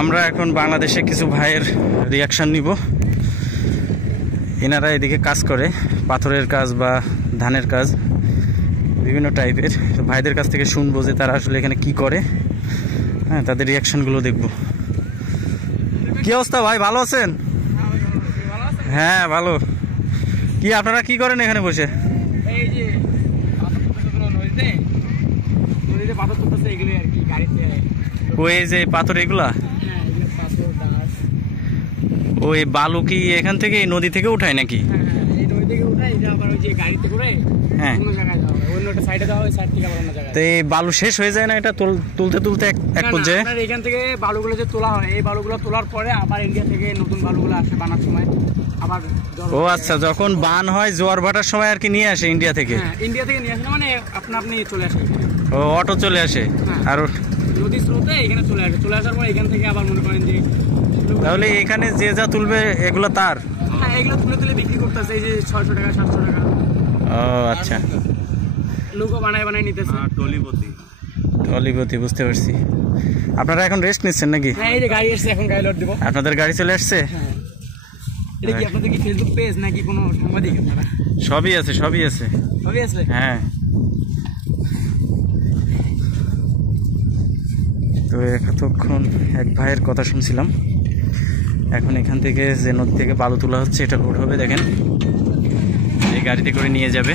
আমরা এখন বাংলাদেশে কিছু ভাইয়ের রিয়াকশান নিব। এনারা এদিকে কাজ করে, পাথরের কাজ বা ধানের কাজ, বিভিন্ন টাইপের। ভাইদের কাছ থেকে শুনবো যে তারা আসলে এখানে কি করে। হ্যাঁ, তাদের রিয়াকশানগুলো দেখব। কি অবস্থা ভাই, ভালো আছেন? হ্যাঁ ভালো। কি আপনারা কি করেন এখানে বসে? এই যে নদীতে পাথর তুলতেছে, এগুলো আর কি গাড়িতে। ওই যে পাথর এগুলা, হ্যাঁ এগুলো পাথর দাস। ওই বালু কি এখান থেকে নদী থেকে উঠায় নাকি? হ্যাঁ এই নদী থেকে উঠায়, এটা আবার ওই যে গাড়িতে করে হ্যাঁ অন্য জায়গায় যাওয়া হয়, অন্য একটা সাইডে যাওয়া হয়, সাইড থেকে আবার অন্য জায়গায়। তো এই বালু শেষ হয়ে যায় না এটা তুলতে তুলতে এক পর্যায়ে? আপনার এখান থেকে বালুগুলো যে তোলা হয়, এই বালুগুলো তোলার পরে আবার ইন্ডিয়া থেকে নতুন বালুগুলো আসে বানার সময় আবার। ও আচ্ছা, যখন বান হয় জোয়ার ভাটার সময় আর কি নিয়ে আসে ইন্ডিয়া থেকে? হ্যাঁ ইন্ডিয়া থেকে নিয়ে আসে না, মানে আপনি চলে আসে। ও অটো চলে আসে? আর নদীর স্রোতে এখানে চলে আসে, চলে আসার পর এখান থেকে আবার মনে করেন যে। তাহলে এখানে যে যা তুলবে এগুলো তার? হ্যাঁ এগুলো তুলে তুলে বিক্রি করতেছে, এই যে 600 টাকা 700 টাকা। ও আচ্ছা, লোকও বানায় নিতেছে। টলিপতি, বুঝতে পারছি। আপনারা এখন রেস্ট নিচ্ছেন নাকি? হ্যাঁ এই যে গাড়ি এসছে, এখন গাড়ি লোড দিব। আপনাদের গাড়ি চলে আসছে? হ্যাঁ। এটা কি আপনাদের কি ফেসবুক পেজ নাকি কোনো সাংবাদিক আপনারা? সবই আছে, সবই আছে। সবই আছে? হ্যাঁ। তো এতক্ষণ এক ভাইয়ের কথা শুনছিলাম। এখন এখান থেকে যে নদী থেকে বালু তোলা হচ্ছে এটা লোড হবে, দেখেন এই গাড়িতে করে নিয়ে যাবে।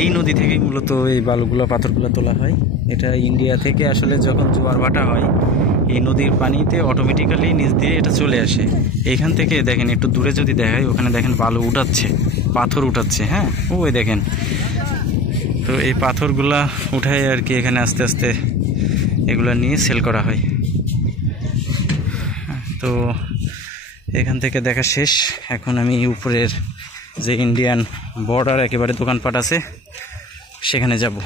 এই নদী থেকে মূলত এই বালুগুলো পাথরগুলো তোলা হয়। এটা ইন্ডিয়া থেকে আসলে যখন জোয়ার ভাটা হয় এই নদীর পানিতে অটোমেটিক্যালি নিচ দিয়ে এটা চলে আসে। এইখান থেকে দেখেন একটু দূরে যদি দেখায়, ওখানে দেখেন বালু উঠাচ্ছে, পাথর উঠাচ্ছে। হ্যাঁ ওই দেখেন। তো এই পাথরগুলা উঠায় আর কি এখানে আস্তে আস্তে এগুলো নিয়ে সেল করা হয়। তো এখান থেকে দেখা শেষ। এখন আমি উপরের যে ইন্ডিয়ান বর্ডার একেবারে দোকানপাট আছে সেখানে যাব।